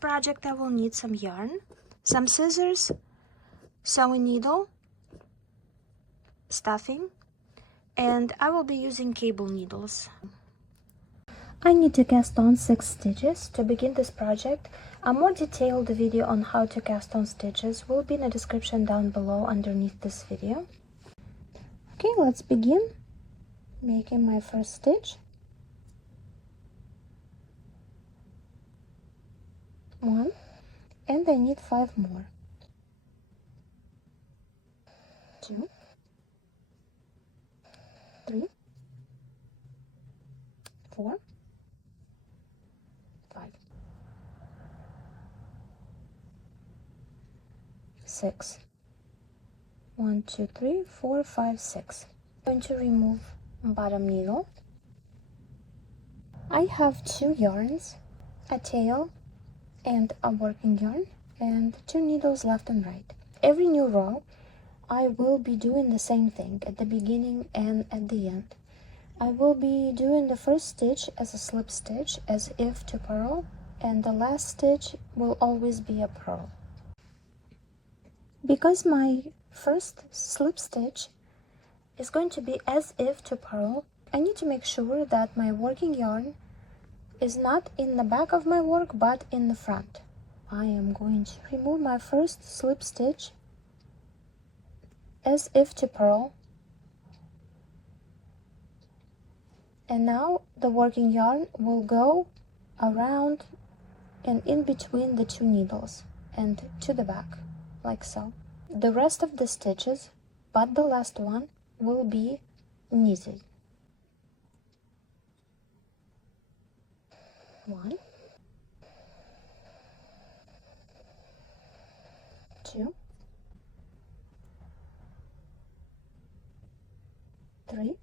project I will need some yarn, some scissors, sewing needle, stuffing, and I will be using cable needles. I need to cast on 6 stitches. To begin this project, a more detailed video on how to cast on stitches will be in the description down below underneath this video. Okay, let's begin making my first stitch. 1, and I need 5 more. 2, 3, 4, 5, 6. 1, 2, 3, 4, 5, 6. I'm going to remove bottom needle. I have 2 yarns, a tail and a working yarn, and 2 needles left and right. Every new row I will be doing the same thing at the beginning and at the end. I will be doing the first stitch as a slip stitch as if to purl, and the last stitch will always be a purl. Because my first slip stitch is going to be as if to purl, I need to make sure that my working yarn is not in the back of my work but in the front. I am going to remove my first slip stitch as if to purl, and now the working yarn will go around and in between the 2 needles and to the back, like so. The rest of the stitches, but the last one, will be knitted. 1, 2, 3,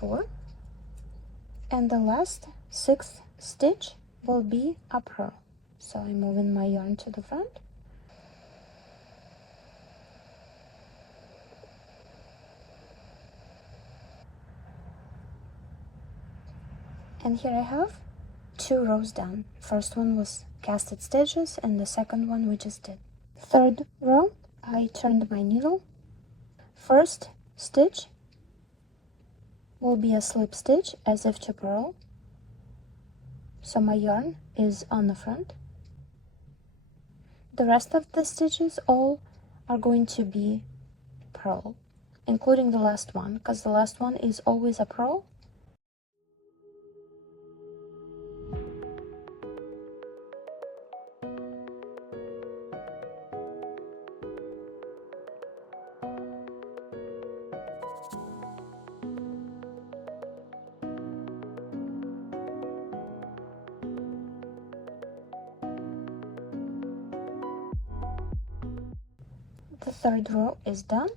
4, and the last 6th stitch will be a purl. So I'm moving my yarn to the front. And here I have 2 rows done. First one was casted stitches and the second one we just did. Third row, I turned my needle. First stitch will be a slip stitch as if to purl. So my yarn is on the front. The rest of the stitches all are going to be purl, including the last one, because the last one is always a purl. The third row is done.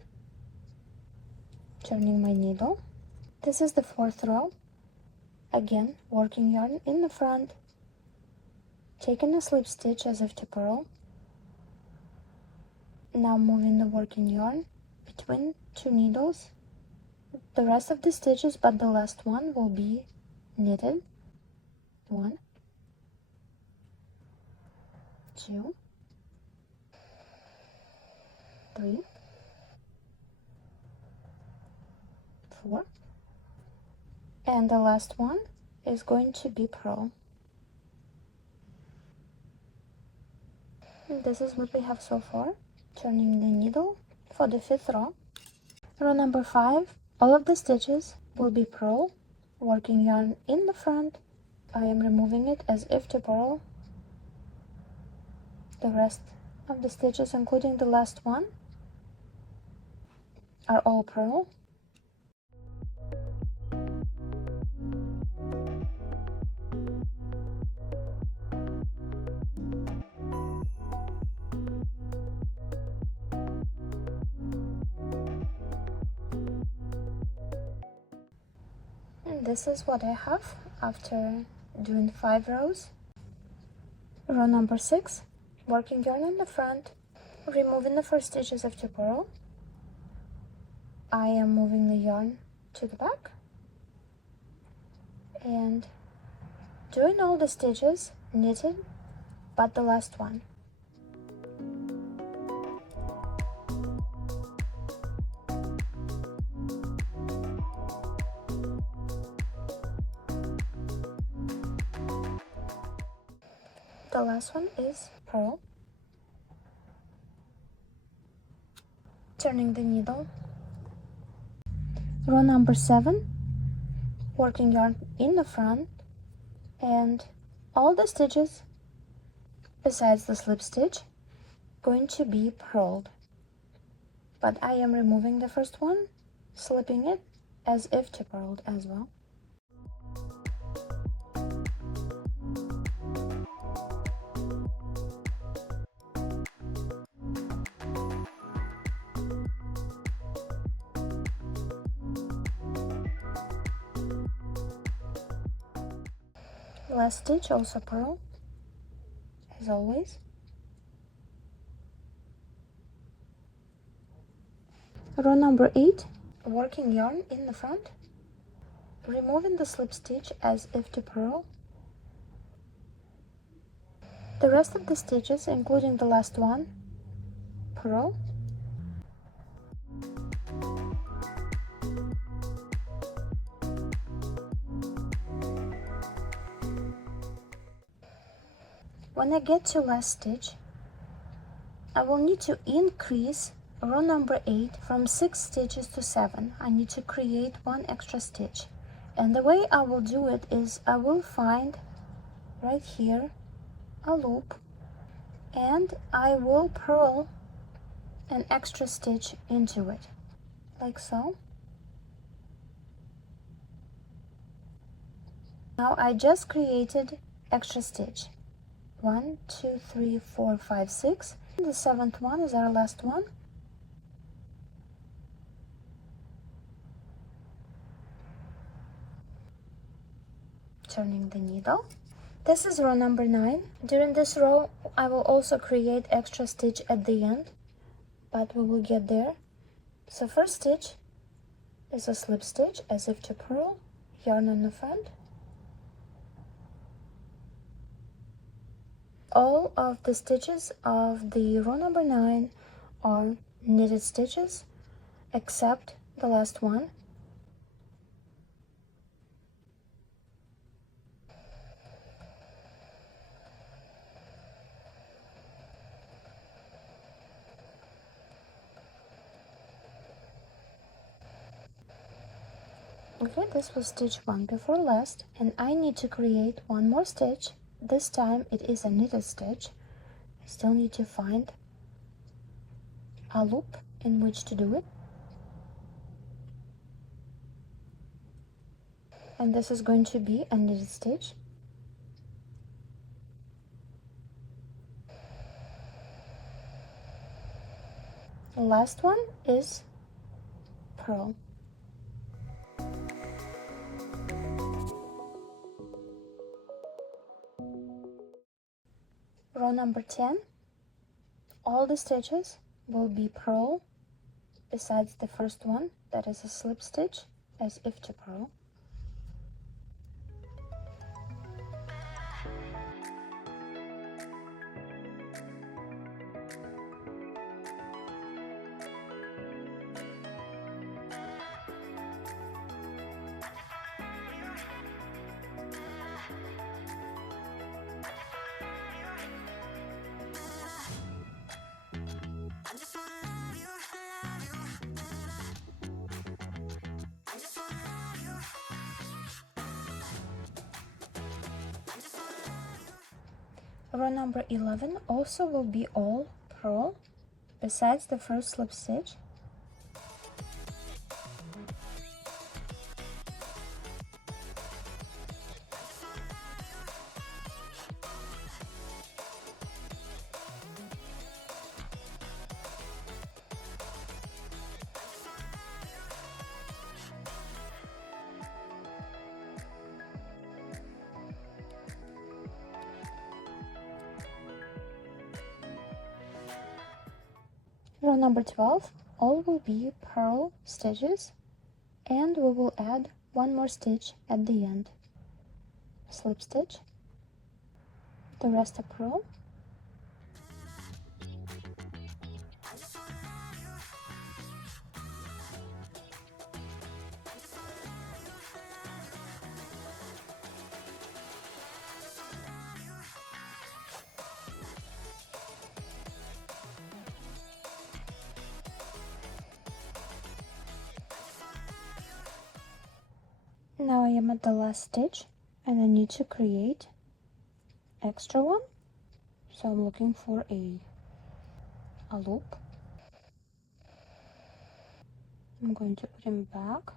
Turning my needle. This is the 4th row. Again, working yarn in the front, taking a slip stitch as if to purl. Now moving the working yarn between 2 needles. The rest of the stitches but the last one will be knitted. 1, 2, 3, 4, and the last one is going to be purl. And this is what we have so far. Turning the needle for the 5th row. Row number 5, all of the stitches will be purl. Working yarn in the front. I am removing it as if to purl. The rest of the stitches, including the last one, are all purl. And this is what I have after doing 5 rows. Row number 6, working yarn in the front, removing the first stitches of 2 purl. I am moving the yarn to the back. and doing all the stitches knitted but the last one. The last one is purl. Turning the needle. Row number 7, working yarn in the front, and all the stitches besides the slip stitch going to be purled. But I am removing the first one, slipping it as if to purl as well. Last stitch also purl, as always. Row number 8, working yarn in the front, removing the slip stitch as if to purl. The rest of the stitches, including the last one, purl. When I get to last stitch, I will need to increase row number 8 from 6 stitches to 7. I need to create one extra stitch. And the way I will do it is I will find right here a loop and I will purl an extra stitch into it, like so. Now I just created extra stitch. 1, 2, 3, 4, 5, 6. The 7th one is our last one. Turning the needle. This is row number 9. During this row, I will also create extra stitch at the end, but we will get there. So first stitch is a slip stitch as if to purl, yarn on the front. All of the stitches of the row number 9 are knitted stitches, except the last one. Okay, this was stitch 1 before last, and I need to create one more stitch. This time it is a knitted stitch. I still need to find a loop in which to do it. And this is going to be a knitted stitch. The last one is purl. Row number 10, all the stitches will be purl besides the first one, that is a slip stitch as if to purl. Row number 11 also will be all purl besides the first slip stitch. Row number 12, all will be purl stitches, and we will add one more stitch at the end. slip stitch, the rest a purl, now I am at the last stitch and I need to create extra one, so I'm looking for a loop. I'm going to put him back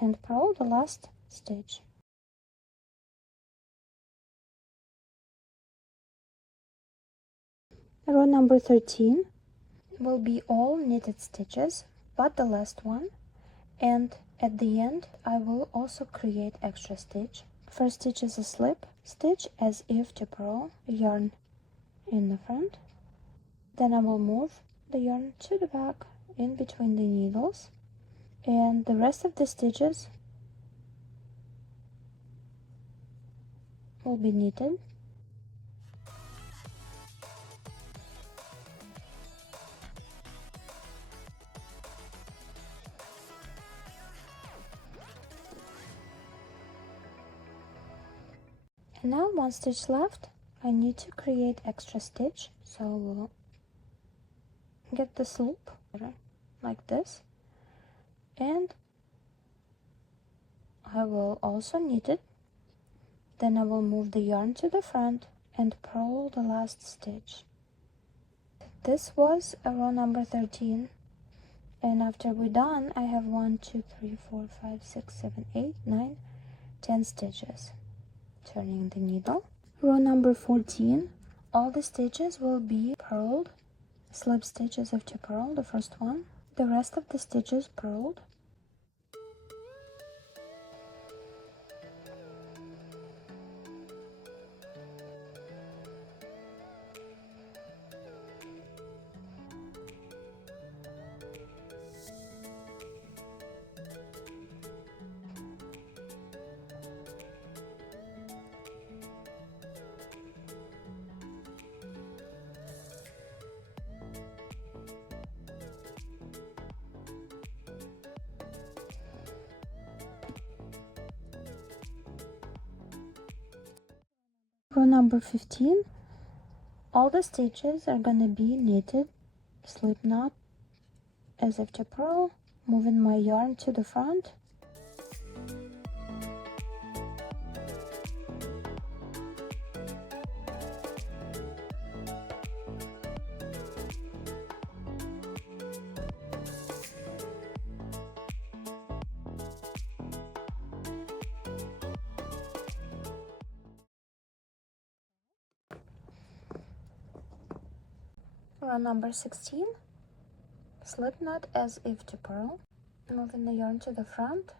and purl the last stitch. Row number 13 will be all knitted stitches but the last one, and at the end I will also create extra stitch. First stitch is a slip stitch as if to purl yarn in the front. Then I will move the yarn to the back in between the needles, and the rest of the stitches will be knitted. And now one stitch left. I need to create extra stitch, so we'll get this loop like this, and I will also knit it. Then I will move the yarn to the front and purl the last stitch. This was row number 13, and after we're done I have 1 2 3 4 5 6 7 8 9 10 stitches. Turning the needle. Row number 14, all the stitches will be purled, slip stitches of 2 purl, the first one, the rest of the stitches purled. Row number 15, all the stitches are gonna be knitted, slip knot as if to purl, moving my yarn to the front. Row number 16, slip knot as if to purl, moving the yarn to the front.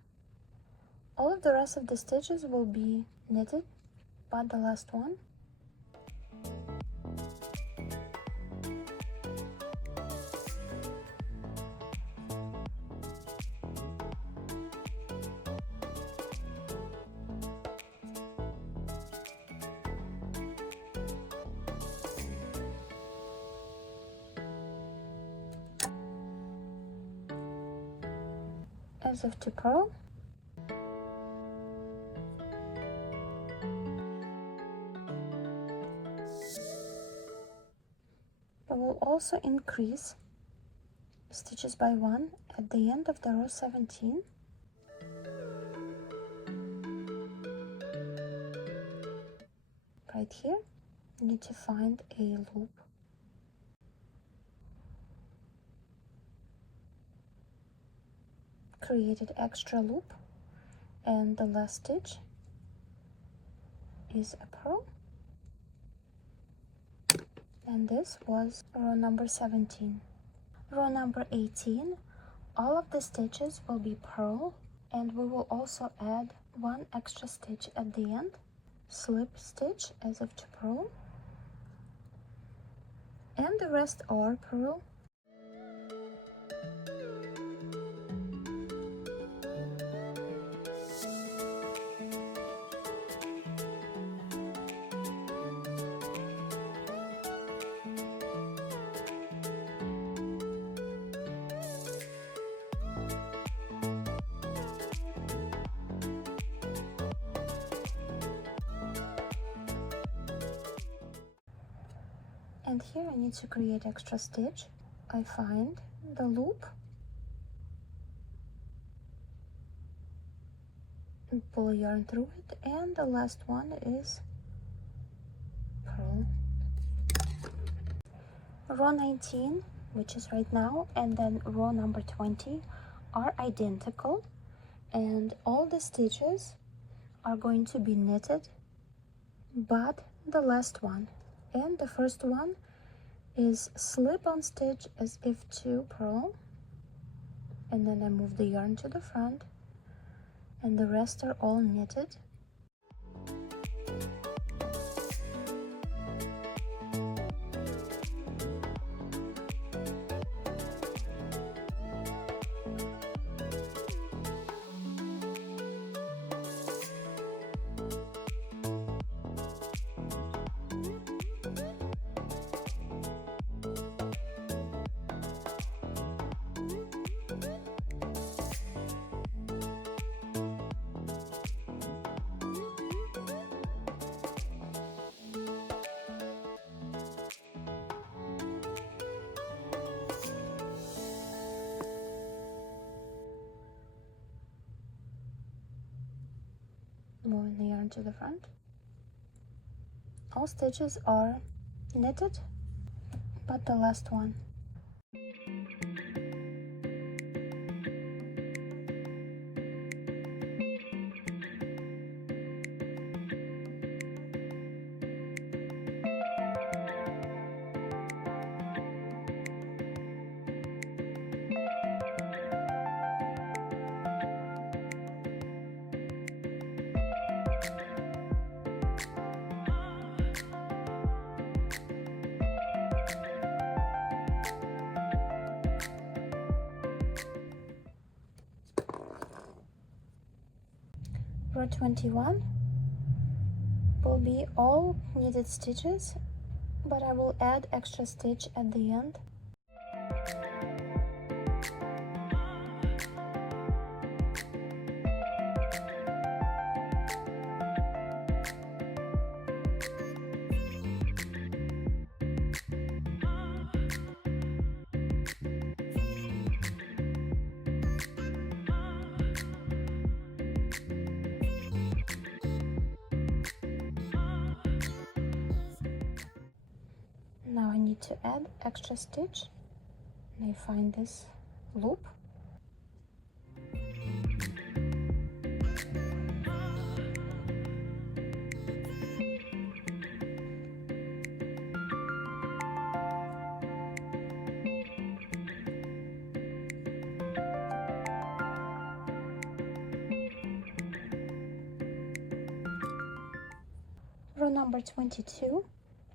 All of the rest of the stitches will be knitted but the last one. As if to purl. I will also increase stitches by 1 at the end of the row 17. Right here, you need to find a loop. Created extra loop, and the last stitch is a purl, and this was row number 17. Row number 18, all of the stitches will be purl, and we will also add one extra stitch at the end, slip stitch as if to purl, and the rest are purl. And here I need to create extra stitch. I find the loop and pull yarn through it, and the last one is purl. Row 19, which is right now, and then row number 20 are identical, and all the stitches are going to be knitted but the last one, and the first one is slip-on stitch as if to purl, and then I move the yarn to the front, and the rest are all knitted. Moving the yarn to the front. All stitches are knitted but the last one. Row 21 will be all knitted stitches, but I will add extra stitch at the end. Now I need to add extra stitch, and I find this loop. Row number 22.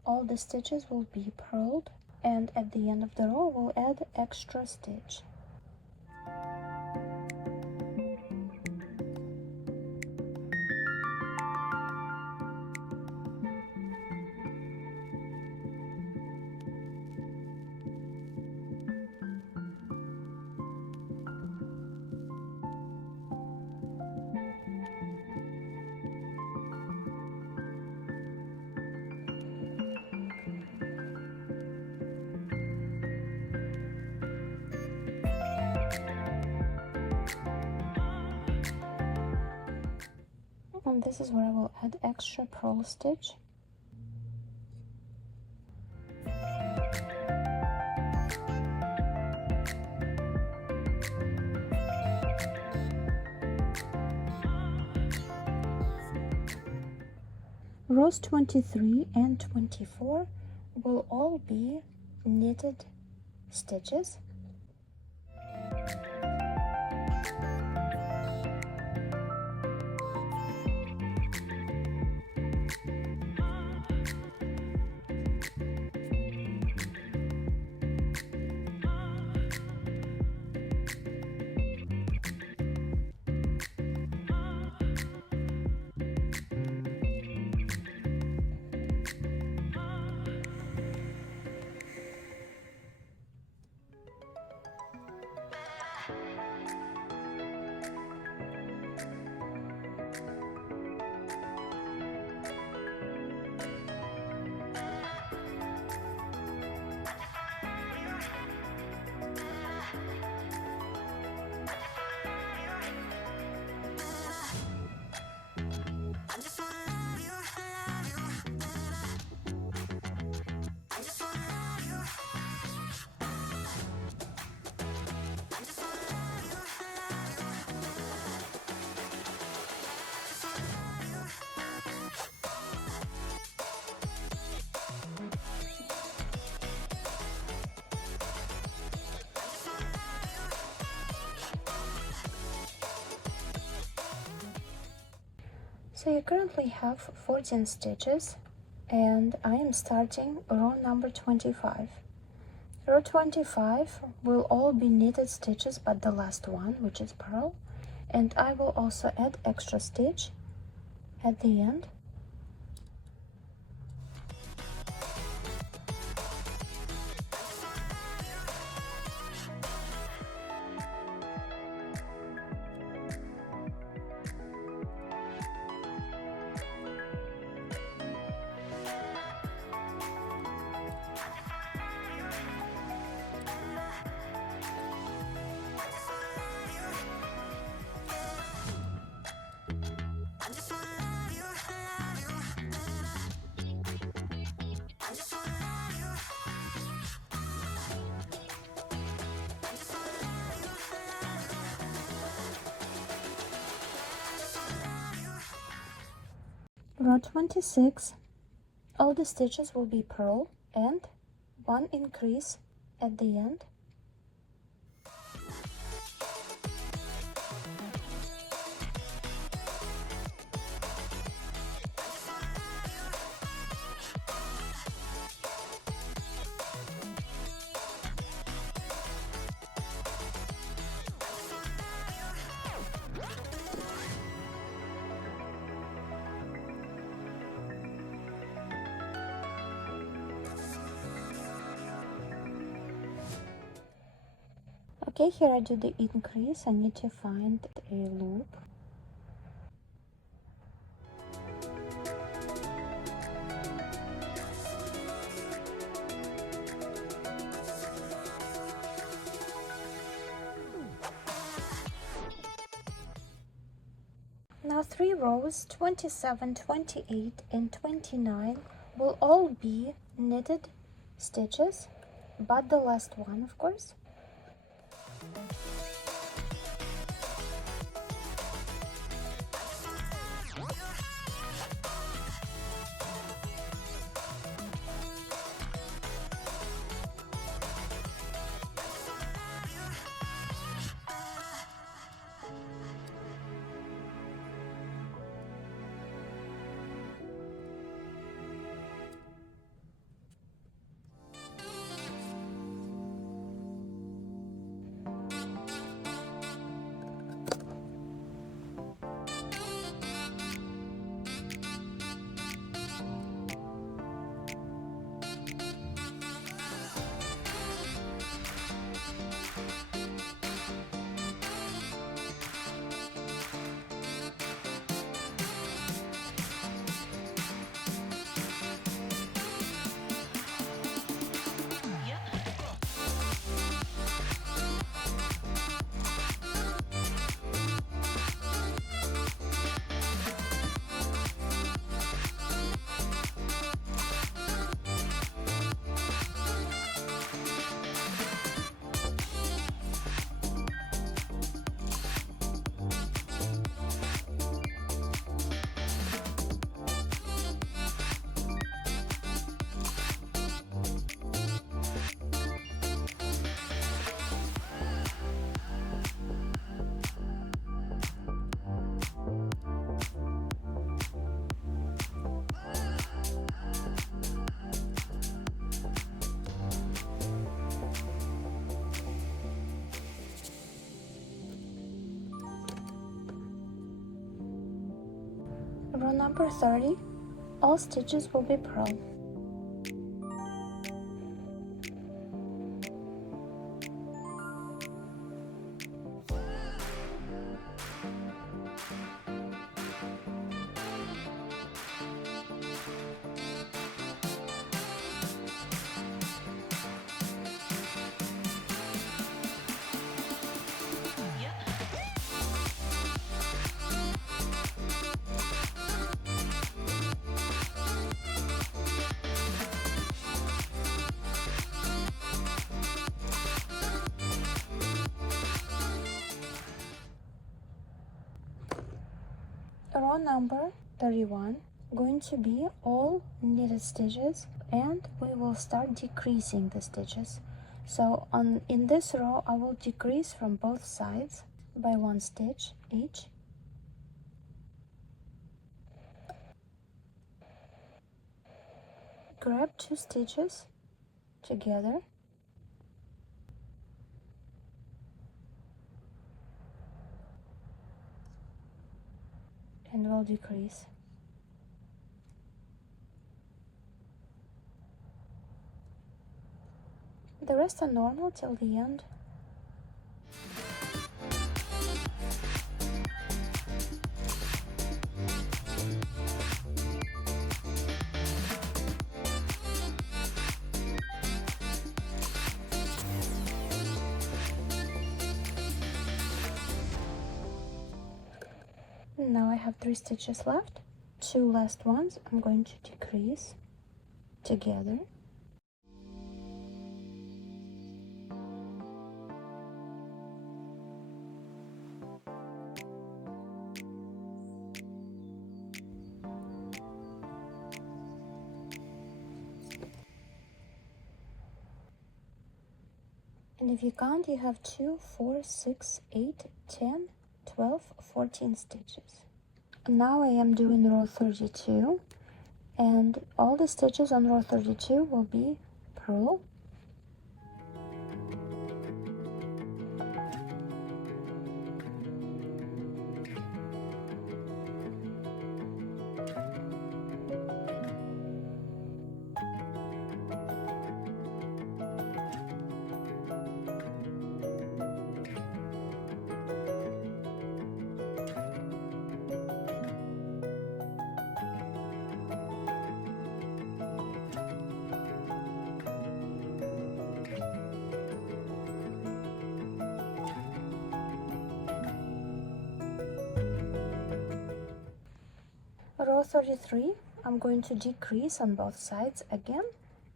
All the stitches will be purled, and at the end of the row we'll add extra stitch. And this is where I will add extra purl stitch. Rows 23 and 24 will all be knitted stitches. So you currently have 14 stitches, and I am starting row number 25. Row 25 will all be knitted stitches but the last one, which is purl, and I will also add extra stitch at the end. Row 26, all the stitches will be purl and one increase at the end. Okay, here I do the increase. I need to find a loop. Now 3 rows, 27, 28 and 29 will all be knitted stitches, but the last one, of course. Row number 30, all stitches will be purl. Row number 31 going to be all knitted stitches, and we will start decreasing the stitches. So in this row I will decrease from both sides by 1 stitch each. grab 2 stitches together and we'll decrease. The rest are normal till the end. Now I have 3 stitches left. 2 last ones I'm going to decrease together. And if you count, you have 2, 4, 6, 8, 10, 12, 14 stitches. Now I am doing row 32, and all the stitches on row 32 will be purl. Row 33, I'm going to decrease on both sides again,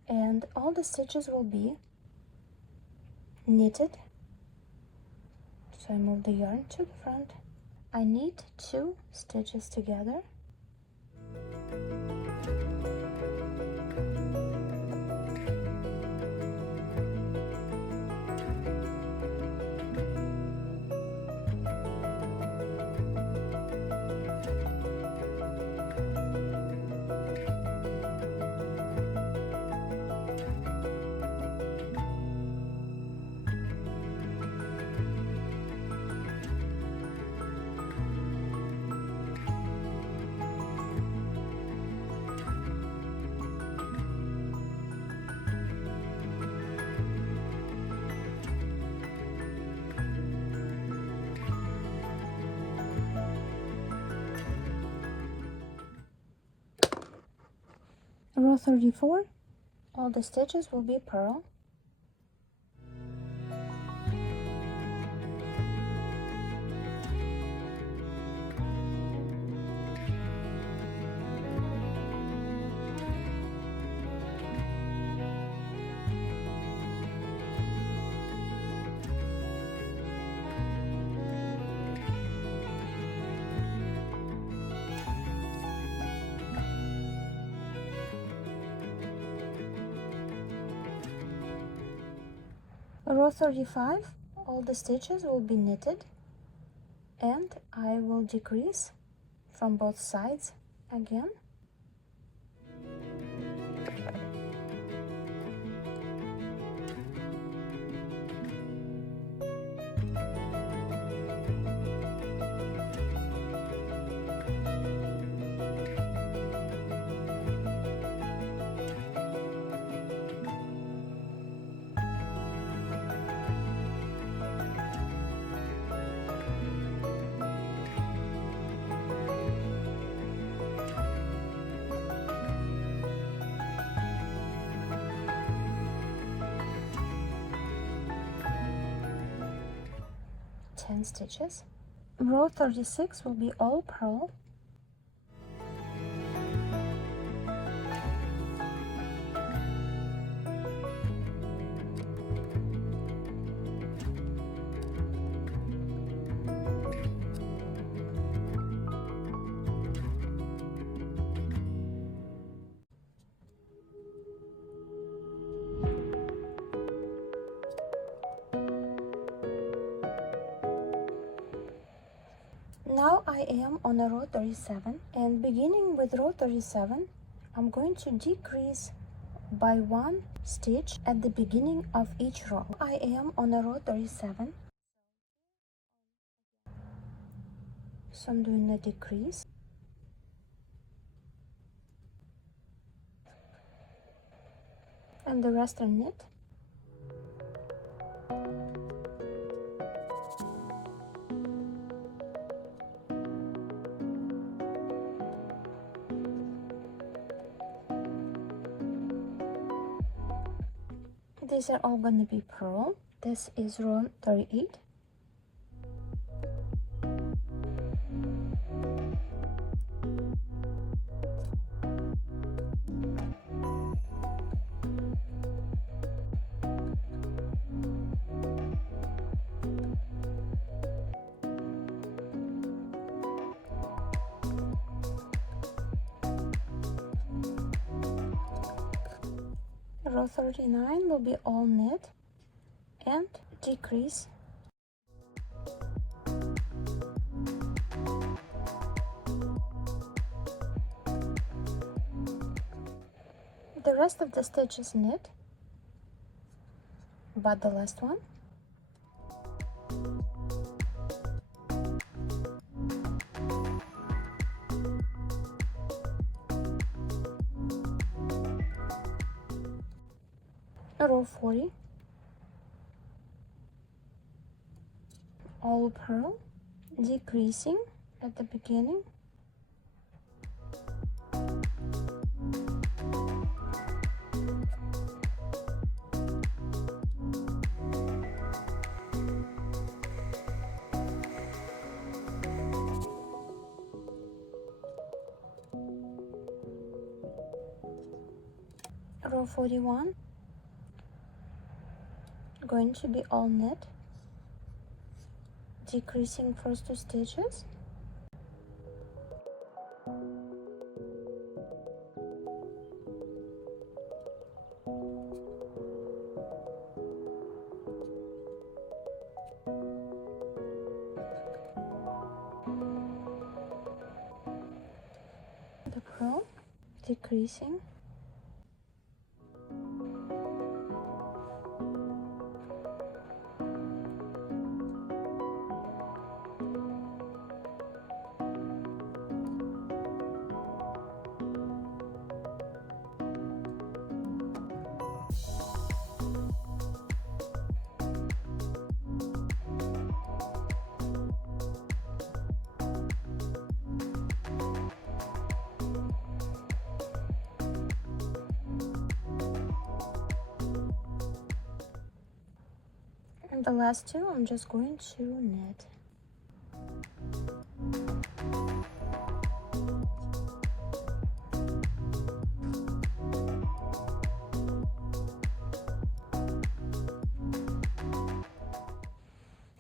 and all the stitches will be knitted. So I move the yarn to the front. I knit 2 stitches together. Row 34, all the stitches will be purl. Row 35, all the stitches will be knitted, and I will decrease from both sides again. Stitches. Row 36 will be all purl. Now I am on row 37, and beginning with row 37, I'm going to decrease by one stitch at the beginning of each row. I am on a row 37, so I'm doing a decrease. And the rest are knit. These are all going to be purl. This is row 38. Row 39 will be all knit and decrease. The rest of the stitch is knit, but the last one. Row 40, all purl, decreasing at the beginning. Row 41, going to be all knit, decreasing first 2 stitches. The purl, decreasing. And the last 2 I'm just going to knit.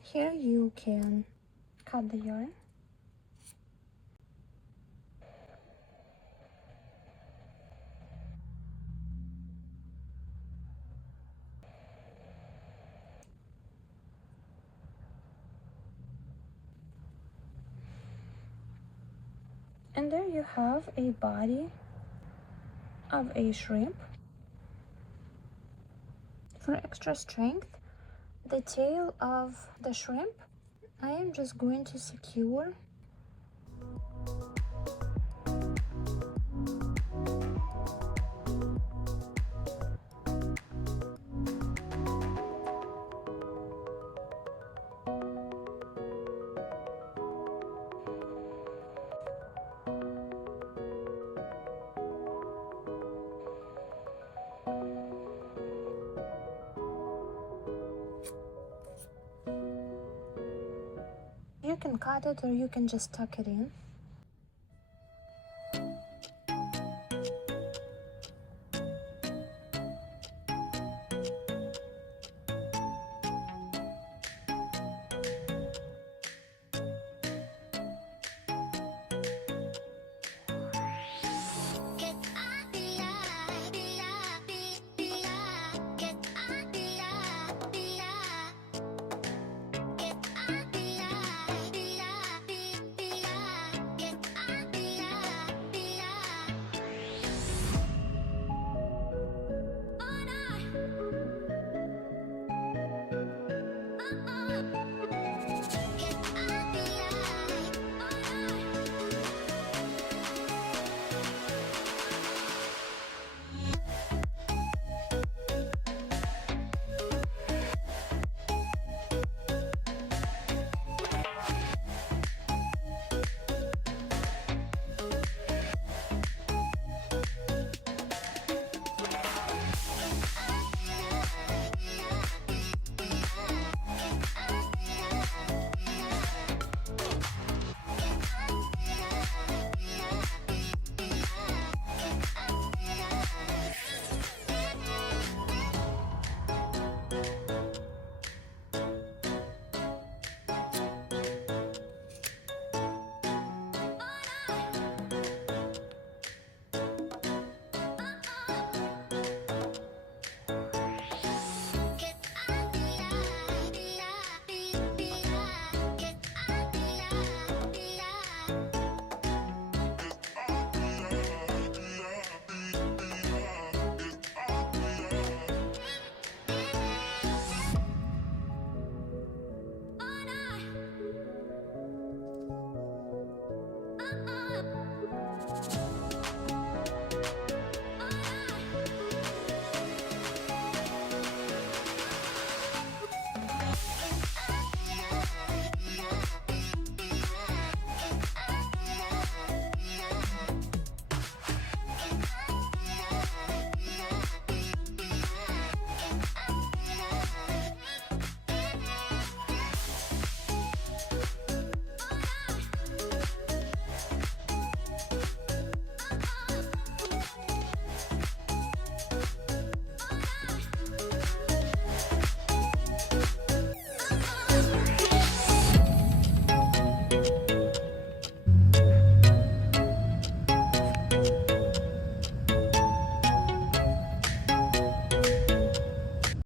Here you can cut the yarn. And there you have a body of a shrimp. For extra strength, the tail of the shrimp, I am just going to secure You can cut it or you can just tuck it in.